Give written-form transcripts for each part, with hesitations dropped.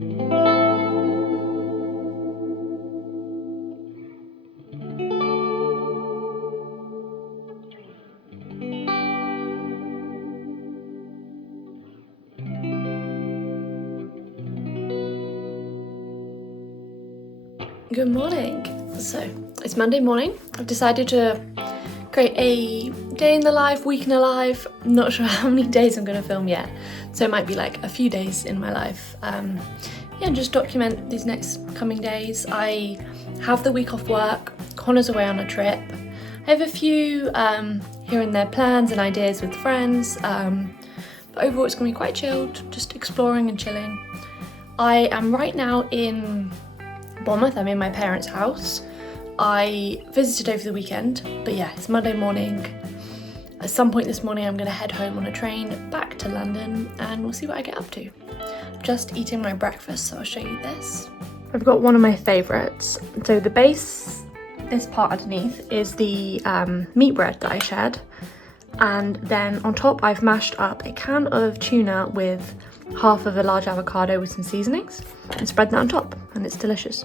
Good morning. So it's Monday morning. I've decided to create a day in the life, week in the life. I'm not sure how many days I'm going to film yet, so it might be like a few days in my life. Just document these next coming days. I have the week off work. Connor's away on a trip. I have a few here and there plans and ideas with friends, but overall it's going to be quite chilled, just exploring and chilling. I am right now in Bournemouth. I'm in my parents' house. I visited over the weekend, but yeah, it's Monday morning. At some point this morning I'm going to head home on a train back to London and we'll see what I get up to. Just eating my breakfast, so I'll show you this. I've got one of my favourites. So the base, this part underneath, is the meat bread that I shared, and then on top I've mashed up a can of tuna with half of a large avocado with some seasonings and spread that on top, and it's delicious.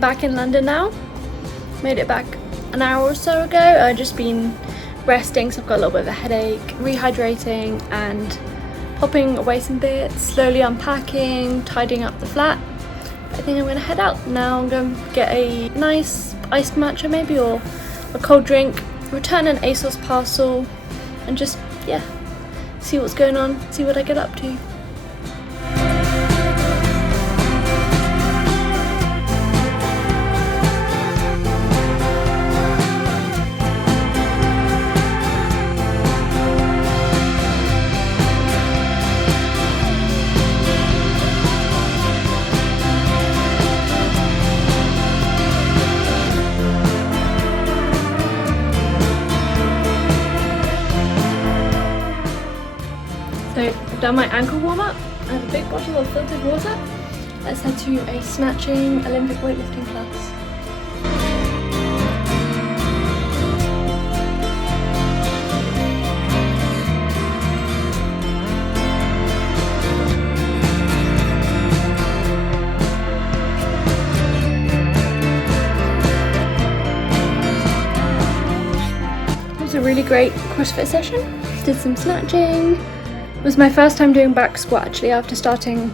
Back in London now. Made it back an hour or so ago. I've just been resting, so I've got a little bit of a headache, rehydrating and popping away some bits, slowly unpacking, tidying up the flat. I think I'm going to head out now. I'm going to get a nice iced matcha maybe, or a cold drink, return an ASOS parcel and just, see what's going on, see what I get up to. So I've done my ankle warm up. I have a big bottle of filtered water. Let's head to a snatching Olympic weightlifting class. It was a really great CrossFit session. Did some snatching. It was my first time doing back squat actually after I started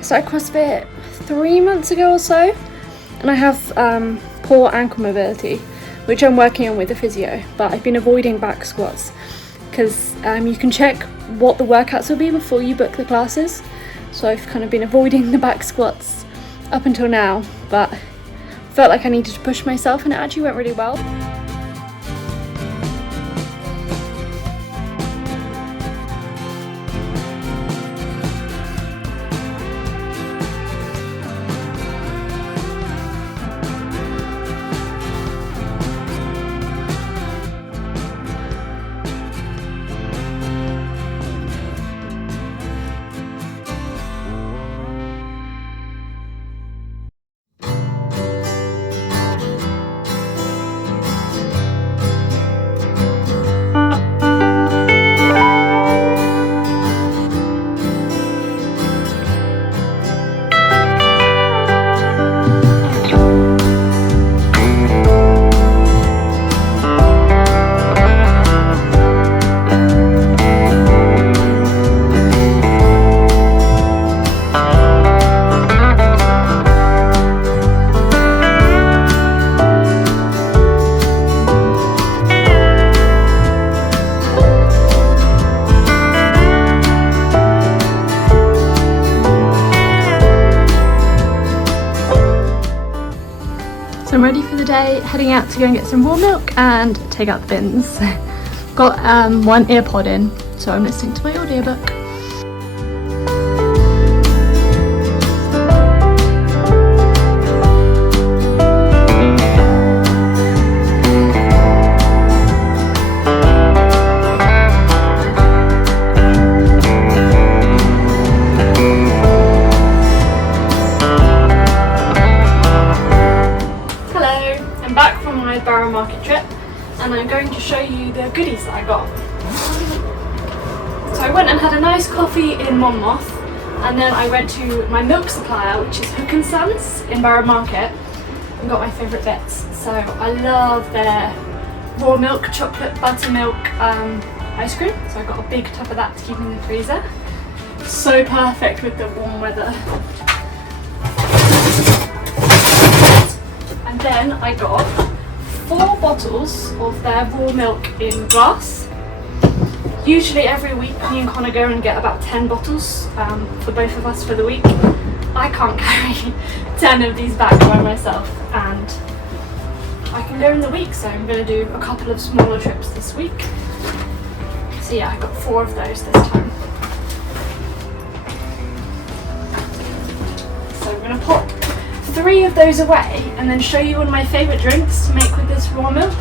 CrossFit 3 months ago or so, and I have poor ankle mobility, which I'm working on with the physio, but I've been avoiding back squats because you can check what the workouts will be before you book the classes, so I've kind of been avoiding the back squats up until now, but felt like I needed to push myself and it actually went really well. day, heading out to go and get some raw milk and take out the bins. Got one earpod in, so I'm listening to my audiobook. Market trip, and I'm going to show you the goodies that I got. So I went and had a nice coffee in Bournemouth, and then I went to my milk supplier, which is Hook and Sons in Borough Market, and got my favourite bits. So I love their raw milk, chocolate buttermilk ice cream, so I got a big tub of that to keep in the freezer. So perfect with the warm weather. And then I got 4 bottles of their raw milk in glass. Usually every week me and Connor go and get about 10 bottles for both of us for the week. I can't carry 10 of these back by myself, and I can go in the week, so I'm going to do a couple of smaller trips this week. So yeah, I got 4 of those this time. So I'm going to pop 3 of those away and then show you one of my favourite drinks to make with this raw milk.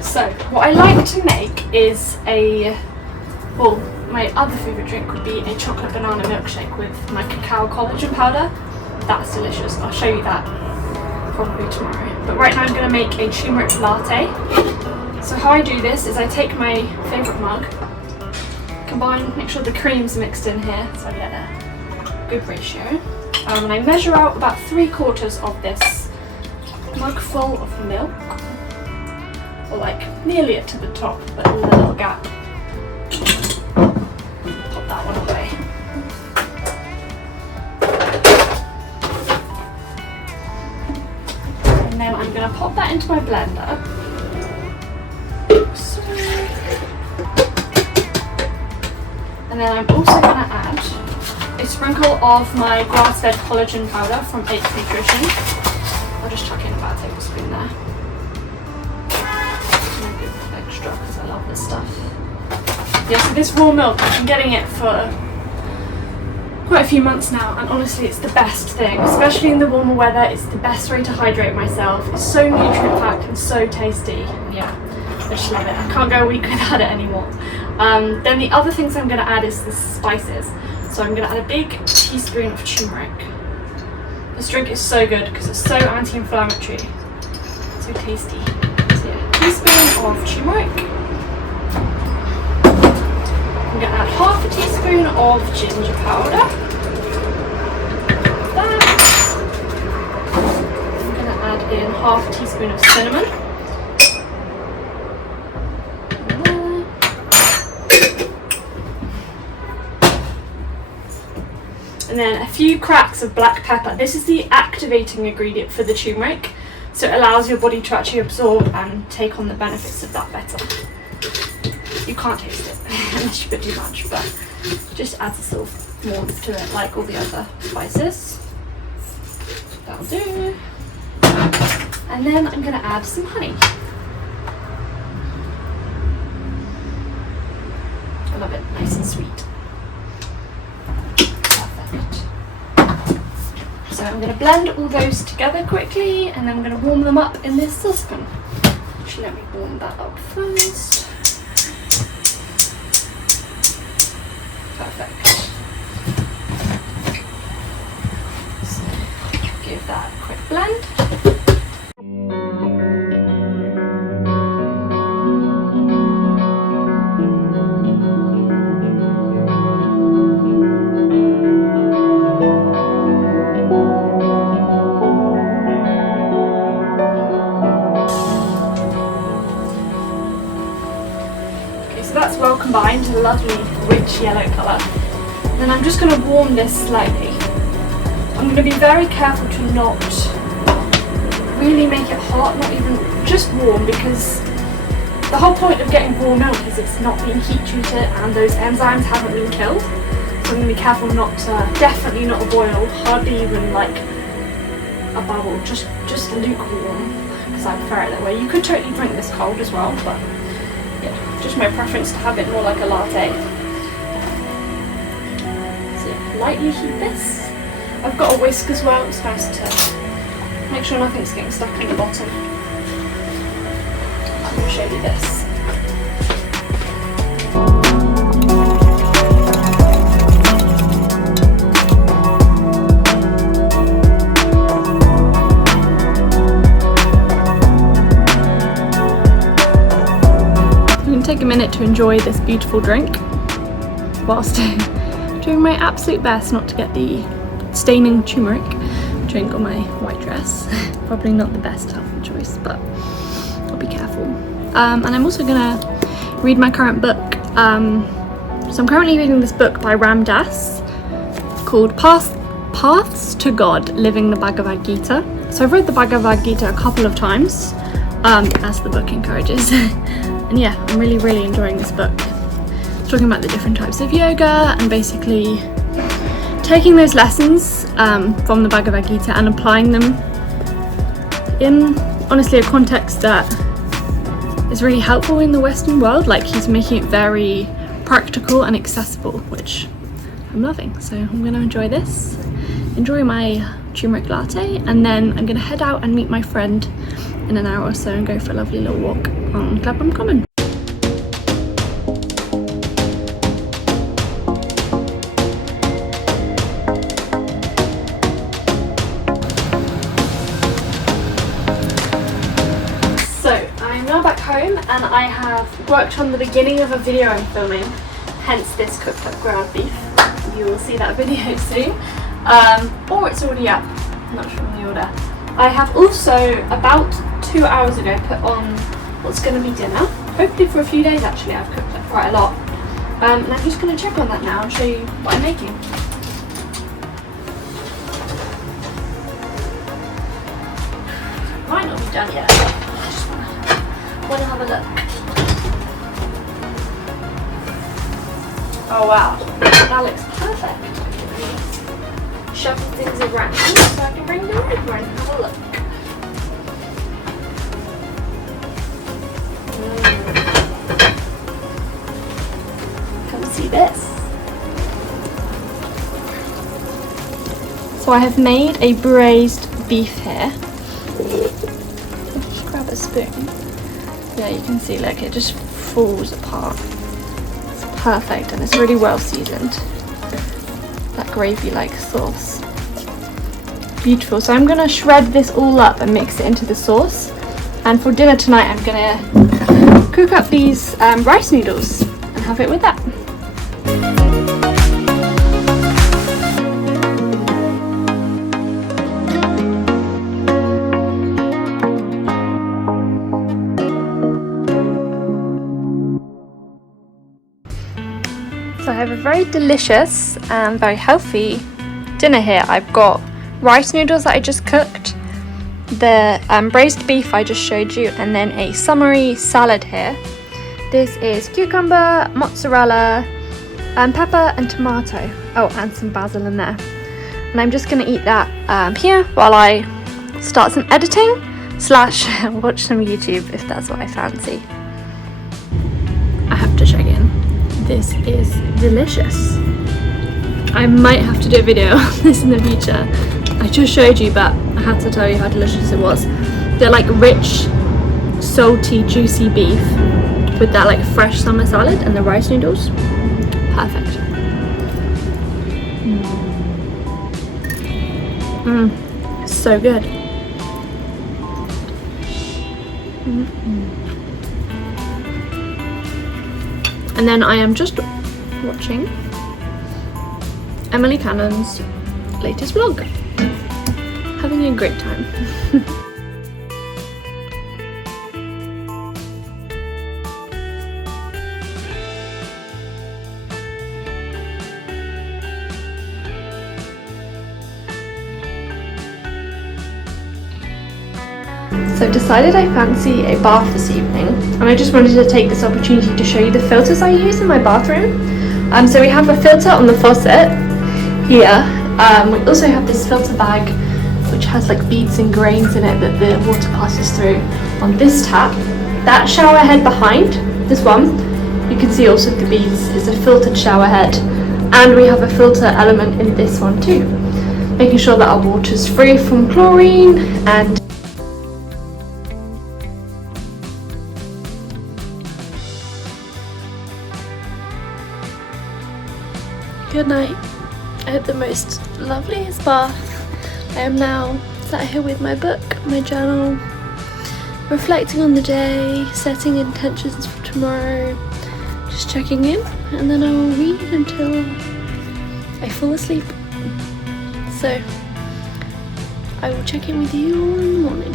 So what I like to make is my other favourite drink would be a chocolate banana milkshake with my cacao collagen powder. That's delicious. I'll show you that probably tomorrow. But right now I'm going to make a Tumeric latte. So how I do this is I take my favourite mug, make sure the cream's mixed in here so I get a good ratio, and I measure out about 3/4 of this mug full of milk, or like nearly it to the top, but a little gap. Pop that one away. And then I'm going to pop that into my blender. And then I'm also going to add a sprinkle of my grass-fed collagen powder from 8 Nutrition. I'll just chuck in about a tablespoon there. And a good extra because I love this stuff. Yeah, so this raw milk, I've been getting it for quite a few months now, and honestly it's the best thing, especially in the warmer weather. It's the best way to hydrate myself. It's so nutrient packed and so tasty. Yeah, I just love it. I can't go a week without it anymore. Then the other things I'm going to add is the spices. So I'm going to add a big teaspoon of turmeric. This drink is so good because it's so anti-inflammatory, so tasty. So yeah, teaspoon of turmeric. I'm going to add half a teaspoon of ginger powder. That. I'm going to add in half a teaspoon of cinnamon. And then a few cracks of black pepper. This is the activating ingredient for the turmeric, so it allows your body to actually absorb and take on the benefits of that better. You can't taste it unless you put too much, but just adds a sort of warmth to it like all the other spices. That'll do. And then I'm going to add some honey. I love it, nice and sweet. So I'm going to blend all those together quickly, and then I'm going to warm them up in this saucepan. Actually, let me warm that up first. Perfect. So give that a quick blend. That's well combined, a lovely rich yellow colour. And then I'm just going to warm this slightly. I'm going to be very careful to not really make it hot, not even just warm, because The whole point of getting raw milk is it's not being heat treated and those enzymes haven't been killed. So I'm going to be careful not to, definitely not a boil, hardly even like a bubble, just lukewarm, because I prefer it that way. You could totally drink this cold as well, but yeah, just my preference to have it more like a latte. So yeah, lightly heat this. I've got a whisk as well, it's nice to make sure nothing's getting stuck in the bottom. I'm going to show you this. Take a minute to enjoy this beautiful drink whilst doing my absolute best not to get the staining turmeric drink on my white dress. Probably not the best healthy choice, but I'll be careful. And I'm also gonna read my current book. So I'm currently reading this book by Ram Dass called Paths to God, Living the Bhagavad Gita. So I've read the Bhagavad Gita a couple of times, as the book encourages. And yeah, I'm really enjoying this book. It's talking about the different types of yoga and basically taking those lessons from the Bhagavad Gita and applying them in honestly a context that is really helpful in the Western world. Like, he's making it very practical and accessible, which I'm loving. So I'm going to enjoy this, enjoy my turmeric latte, and then I'm going to head out and meet my friend in an hour or so and go for a lovely little walk on Clapham Common. So I'm now back home and I have worked on the beginning of a video I'm filming, hence this cooked up ground beef. You will see that video soon, or it's already up, I'm not sure on the order. I have also, about 2 hours ago, put on what's going to be dinner. Hopefully for a few days actually, I've cooked up quite a lot. And I'm just going to check on that now and show you what I'm making. Might not be done yet, but I just want to have a look. Oh wow, that looks perfect. Shuffle things around so I can bring them over and have a look. Come see this. So I have made a braised beef here. Just grab a spoon. Yeah, you can see, like, it just falls apart. It's perfect and it's really well seasoned. That gravy-like sauce. Beautiful. So I'm going to shred this all up and mix it into the sauce. And for dinner tonight, I'm going to cook up these rice noodles and have it with that. So I have a very delicious and very healthy dinner here. I've got rice noodles that I just cooked, the braised beef I just showed you, and then a summery salad here. This is cucumber, mozzarella, pepper and tomato. Oh, and some basil in there. And I'm just going to eat that here while I start some editing / watch some YouTube if that's what I fancy. I have to check in. This is delicious. I might have to do a video on this in the future. I just showed you, but I had to tell you how delicious it was. They're like rich, salty, juicy beef with that like fresh summer salad and the rice noodles. Perfect. So good. And then I am just watching Emily Cannon's latest vlog. Having a great time. So I've decided I fancy a bath this evening, and I just wanted to take this opportunity to show you the filters I use in my bathroom. So we have a filter on the faucet here. We also have this filter bag which has like beads and grains in it that the water passes through on this tap. That shower head behind, this one, you can see also the beads, is a filtered shower head. And we have a filter element in this one too, making sure that our water's free from chlorine and good night. I had the most loveliest bath. I am now sat here with my book, my journal, reflecting on the day, setting intentions for tomorrow, just checking in, and then I will read until I fall asleep. So I will check in with you all in the morning.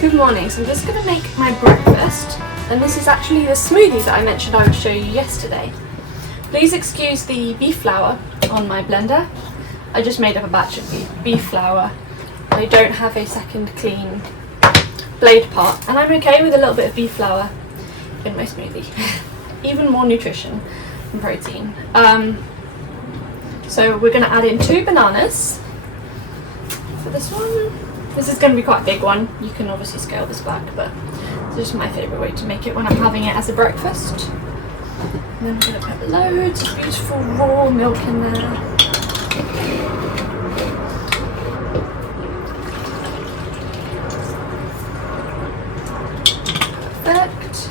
Good morning, so I'm just going to make my breakfast, and this is actually the smoothie that I mentioned I would show you yesterday. Please excuse the beef flour on my blender. I just made up a batch of beef flour. I don't have a second clean blade part, and I'm okay with a little bit of beef flour in my smoothie. Even more nutrition and protein. So we're going to add in 2 bananas for this one. This is going to be quite a big one. You can obviously scale this back, but it's just my favourite way to make it when I'm having it as a breakfast. And then we're going to put loads of beautiful raw milk in there. Perfect.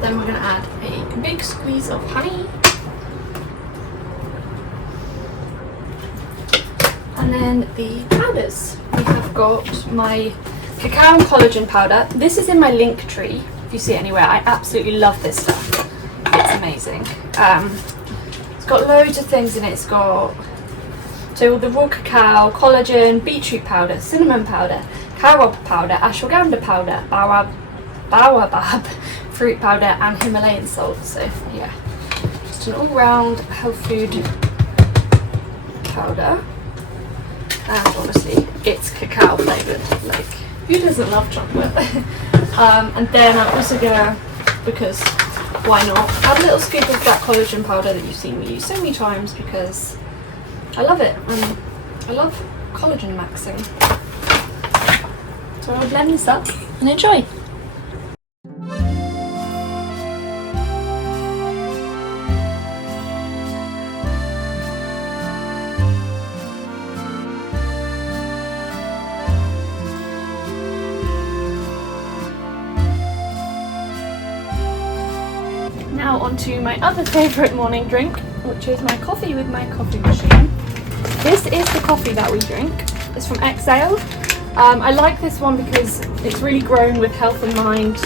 Then we're going to add a big squeeze of honey. And then the powders. We have got my cacao and collagen powder. This is in my link tree, if you see it anywhere. I absolutely love this stuff. It's amazing. It's got loads of things in it. It's got so the raw cacao, collagen, beetroot powder, cinnamon powder, carob powder, ashwagandha powder, baobab fruit powder, and Himalayan salt. So yeah, just an all-round health food powder. And honestly, it's cacao flavoured. Like, who doesn't love chocolate? And then I'm also gonna, because why not, add a little scoop of that collagen powder that you've seen me use so many times because I love it and I love collagen maxing. So I'll blend this up and enjoy. Now on to my other favourite morning drink, which is my coffee with my coffee machine. This is the coffee that we drink. It's from Exhale. I like this one because it's really grown with health in mind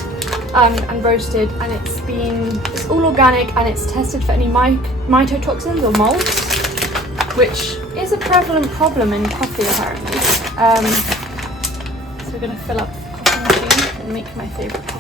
and roasted, and it's all organic and it's tested for any mycotoxins or molds, which is a prevalent problem in coffee apparently. So we're going to fill up the coffee machine and make my favourite coffee.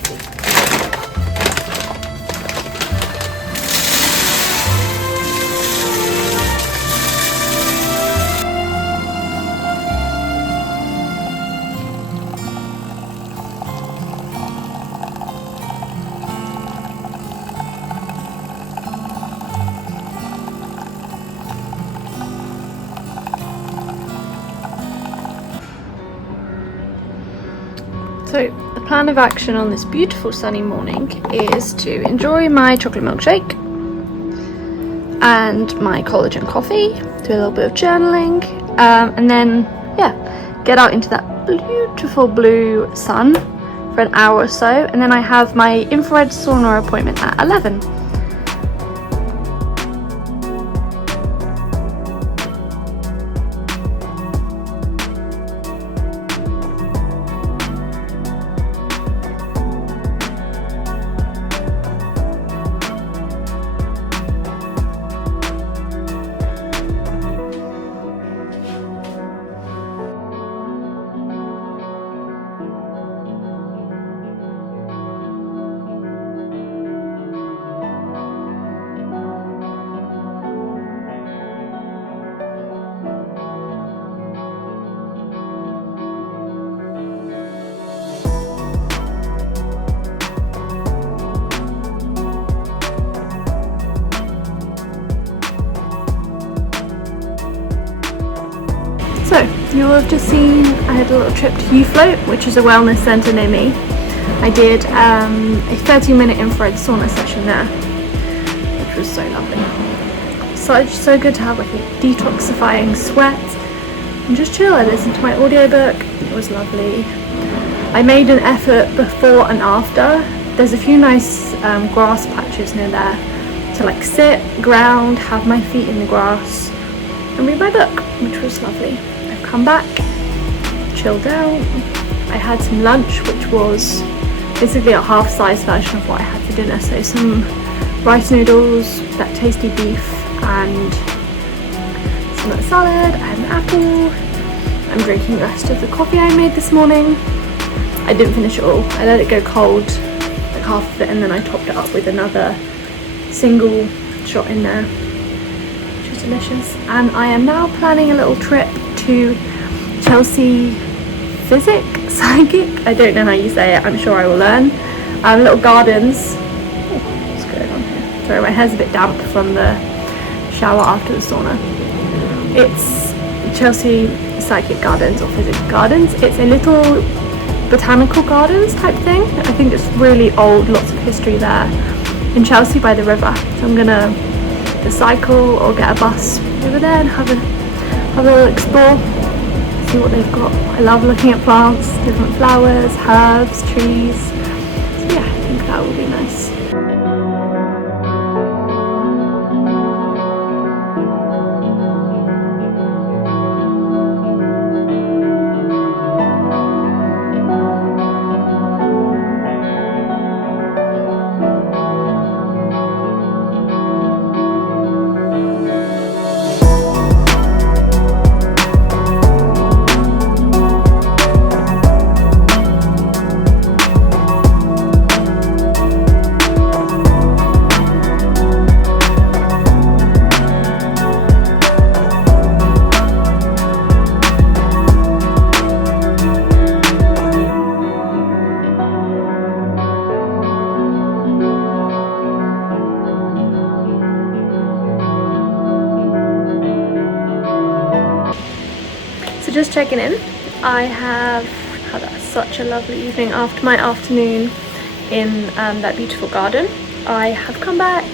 So the plan of action on this beautiful sunny morning is to enjoy my chocolate milkshake and my collagen coffee, do a little bit of journaling, and then get out into that beautiful blue sun for an hour or so, and then I have my infrared sauna appointment at 11. So, you will have just seen I had a little trip to U-Float, which is a wellness centre near me. I did a 30-minute infrared sauna session there, which was so lovely. So good to have like a detoxifying sweat and just chill. I listened to my audiobook, it was lovely. I made an effort before and after. There's a few nice grass patches near there to like sit, ground, have my feet in the grass and read my book, which was lovely. I've come back, chilled out. I had some lunch, which was basically a half-size version of what I had for dinner. So some rice noodles, that tasty beef, and some salad. I had an apple. I'm drinking the rest of the coffee I made this morning. I didn't finish it all. I let it go cold, like half of it, and then I topped it up with another single shot in there, which was delicious. And I am now planning a little trip to Chelsea Physic, Psychic, I don't know how you say it, I'm sure I will learn. Little gardens. Oh, what's going on here? Sorry, my hair's a bit damp from the shower after the sauna. It's Chelsea Psychic Gardens or Physic Gardens. It's a little botanical gardens type thing. I think it's really old, lots of history there in Chelsea by the river. So I'm gonna cycle or get a bus over there and have a little explore, see what they've got. I love looking at plants, different flowers, herbs, trees. So yeah, I think that will be nice. So just checking in, I have had such a lovely evening after my afternoon in that beautiful garden. I have come back,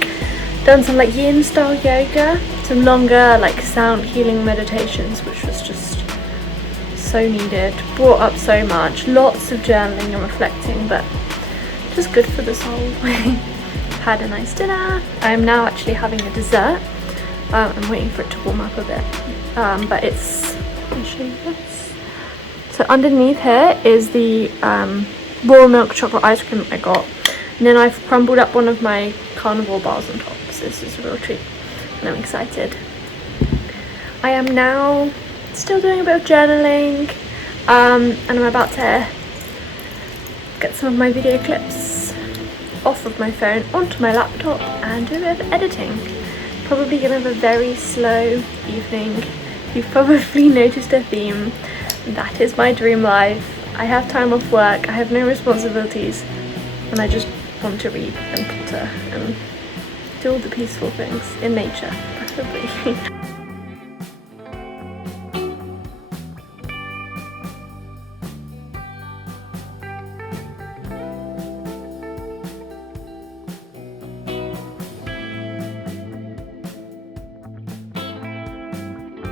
done some like yin style yoga, some longer like sound healing meditations, which was just so needed, brought up so much, lots of journaling and reflecting, but just good for the soul. Had a nice dinner. I'm now actually having a dessert. I'm waiting for it to warm up a bit, but it's, I'll show you this. So underneath here is the raw milk chocolate ice cream I got, and then I've crumbled up one of my carnivore bars on top, so this is a real treat and I'm excited. I am now still doing a bit of journaling, and I'm about to get some of my video clips off of my phone onto my laptop and do a bit of editing. Probably gonna have a very slow evening. You've probably noticed a theme. That is my dream life. I have time off work, I have no responsibilities, and I just want to read and potter and do all the peaceful things in nature, preferably.